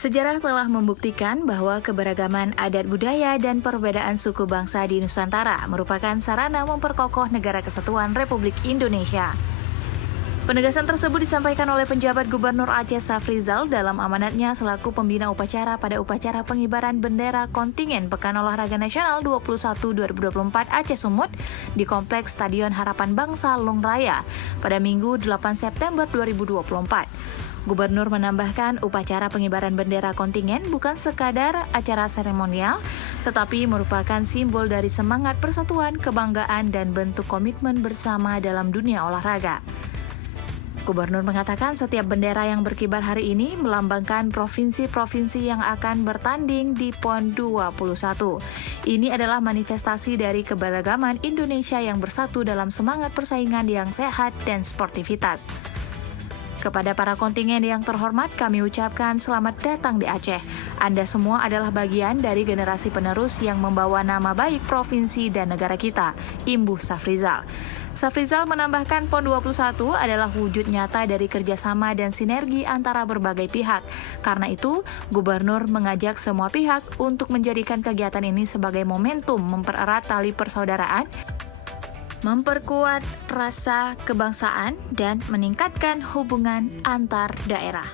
Sejarah telah membuktikan bahwa keberagaman adat budaya dan perbedaan suku bangsa di Nusantara merupakan sarana memperkokoh negara kesatuan Republik Indonesia. Penegasan tersebut disampaikan oleh penjabat Gubernur Aceh Safrizal dalam amanatnya selaku pembina upacara pada upacara pengibaran bendera kontingen Pekan Olahraga Nasional 21-2024 Aceh Sumut di Kompleks Stadion Harapan Bangsa Long Raya pada Minggu 8 September 2024. Gubernur menambahkan upacara pengibaran bendera kontingen bukan sekadar acara seremonial, tetapi merupakan simbol dari semangat persatuan, kebanggaan, dan bentuk komitmen bersama dalam dunia olahraga. Gubernur mengatakan setiap bendera yang berkibar hari ini melambangkan provinsi-provinsi yang akan bertanding di PON 21. Ini adalah manifestasi dari keberagaman Indonesia yang bersatu dalam semangat persaingan yang sehat dan sportivitas. Kepada para kontingen yang terhormat, kami ucapkan selamat datang di Aceh. Anda semua adalah bagian dari generasi penerus yang membawa nama baik provinsi dan negara kita, imbuh Safrizal. Safrizal menambahkan PON 21 adalah wujud nyata dari kerjasama dan sinergi antara berbagai pihak. Karena itu, Gubernur mengajak semua pihak untuk menjadikan kegiatan ini sebagai momentum mempererat tali persaudaraan, memperkuat rasa kebangsaan, dan meningkatkan hubungan antar daerah.